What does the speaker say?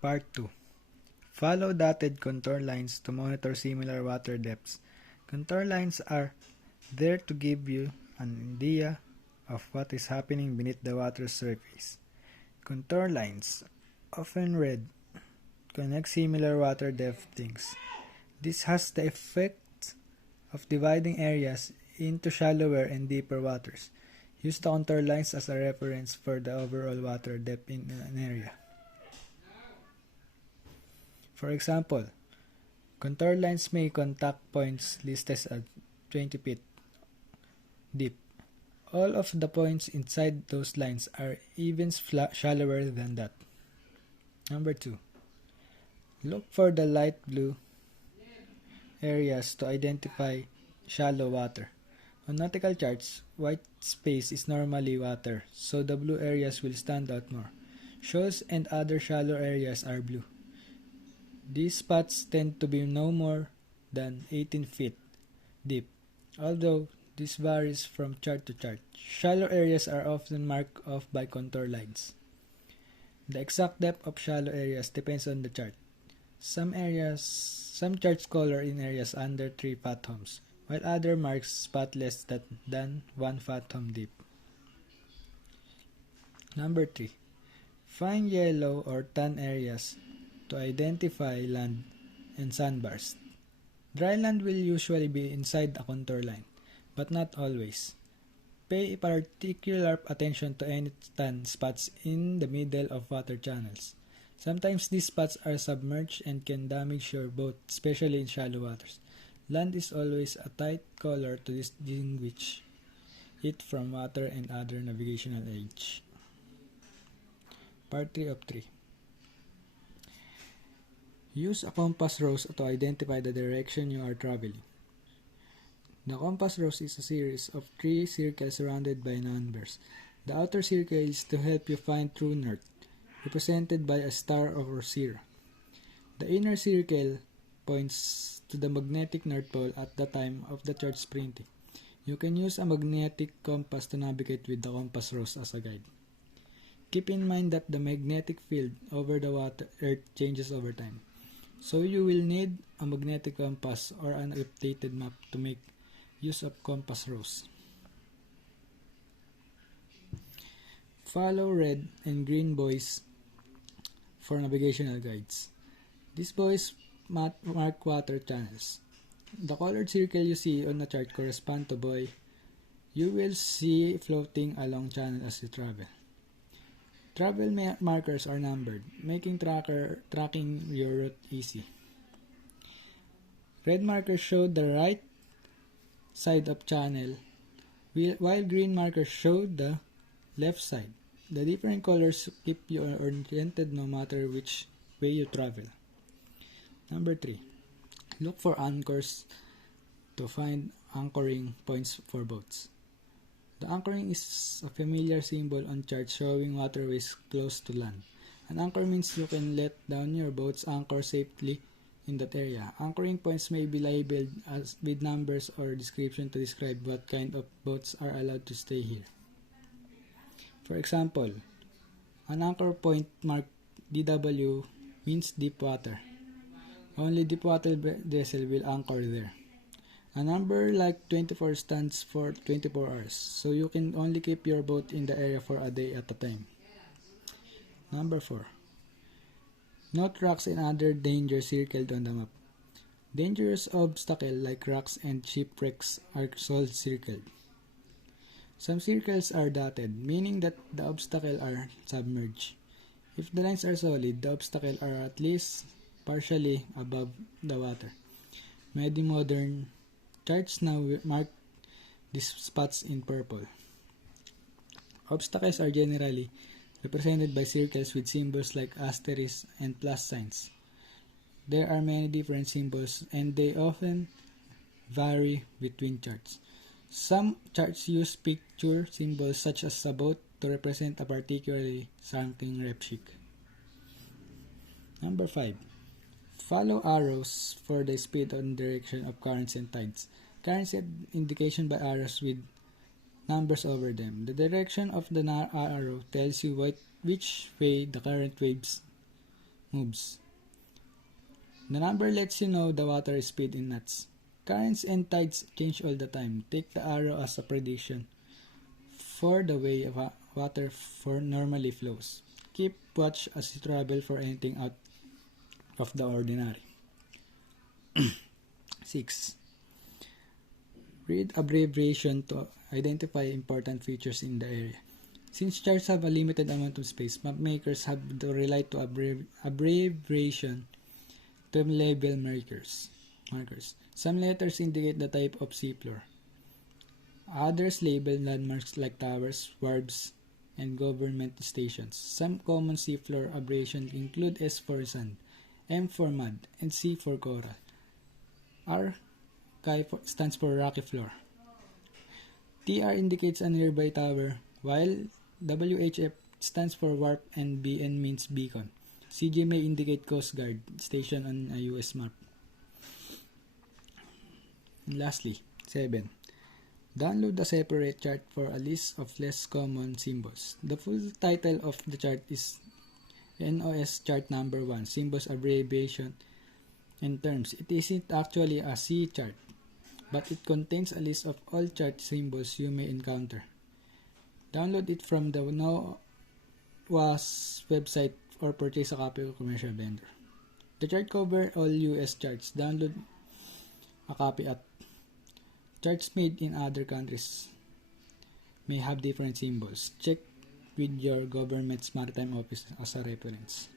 Part 2. Follow dotted contour lines to monitor similar water depths. Contour lines are there to give you an idea of what is happening beneath the water's surface. Contour lines, often red, connect similar water depth things. This has the effect of dividing areas into shallower and deeper waters. Use the contour lines as a reference for the overall water depth in an area. For example, contour lines may contact points listed at 20 feet deep. All of the points inside those lines are even shallower than that. Number 2. Look for the light blue areas to identify shallow water. On nautical charts, white space is normally water, so the blue areas will stand out more. Shoals and other shallow areas are blue. These spots tend to be no more than 18 feet deep, although this varies from chart to chart. Shallow areas are often marked off by contour lines. The exact depth of shallow areas depends on the chart. Some charts color in areas under 3 fathoms, while other marks spot less than 1 fathom deep. Number 3. Find yellow or tan areas to identify land and sandbars. Dry land will usually be inside a contour line, but not always. Pay particular attention to any tan spots in the middle of water channels. Sometimes these spots are submerged and can damage your boat, especially in shallow waters. Land is always a tight color to distinguish it from water and other navigational aids. Part 3 of 3. Use a compass rose to identify the direction you are traveling. The compass rose is a series of 3 circles surrounded by numbers. The outer circle is to help you find true north, represented by a star or zero. The inner circle points to the magnetic North Pole at the time of the chart's printing. You can use a magnetic compass to navigate with the compass rose as a guide. Keep in mind that the magnetic field over the Earth changes over time, so you will need a magnetic compass or an updated map to make use of compass rose. Follow red and green buoys for navigational guides. These buoys mark water channels. The colored circle you see on the chart correspond to buoy you will see floating along channel as you travel. Travel markers are numbered, making tracking your route easy. Red markers show the right side of channel, while green markers show the left side. The different colors keep you oriented no matter which way you travel. Number 3. Look for anchors to find anchoring points for boats. The anchoring is a familiar symbol on charts showing waterways close to land. An anchor means you can let down your boat's anchor safely in that area. Anchoring points may be labeled with numbers or description to describe what kind of boats are allowed to stay here. For example, an anchor point marked DW means deep water. Only deep water vessel will anchor there. A number like 24 stands for 24 hours, so you can only keep your boat in the area for a day at a time. Number 4. Note rocks and other dangers circled on the map. Dangerous obstacles like rocks and shipwrecks are also circled. Some circles are dotted, meaning that the obstacles are submerged. If the lines are solid, the obstacles are at least partially above the water. Many modern charts now mark these spots in purple. Obstacles are generally represented by circles with symbols like asterisks and plus signs. There are many different symbols and they often vary between charts. Some charts use picture symbols such as a boat to represent a particularly sunken wreckship. Number 5. Follow arrows for the speed and direction of currents and tides. Currents are indication by arrows with numbers over them. The direction of the arrow tells you which way the current waves moves. The number lets you know the water speed in knots. Currents and tides change all the time. Take the arrow as a prediction for the way water normally flows. Keep watch as you travel for anything out of the ordinary. 6. Read abbreviation to identify important features in the area. Since charts have a limited amount of space, mapmakers have to rely to abbreviation to label markers. Some letters indicate the type of seafloor. Others label landmarks like towers, wharves, and government stations. Some common seafloor abbreviations include S for sand, M for mud, and C for coral. R stands for rocky floor. TR indicates a nearby tower, while WHF stands for warp and BN means beacon. CG may indicate Coast Guard station on a US map. And lastly, 7. Download a separate chart for a list of less common symbols. The full title of the chart is NOS Chart Number 1, Symbols, Abbreviation, and Terms. It isn't actually a C chart, but it contains a list of all chart symbols you may encounter. Download it from the NOAA's website or purchase a copy of a commercial vendor. The chart covers all US charts. Download a copy at charts made in other countries may have different symbols. Check with your government's maritime office as a reference.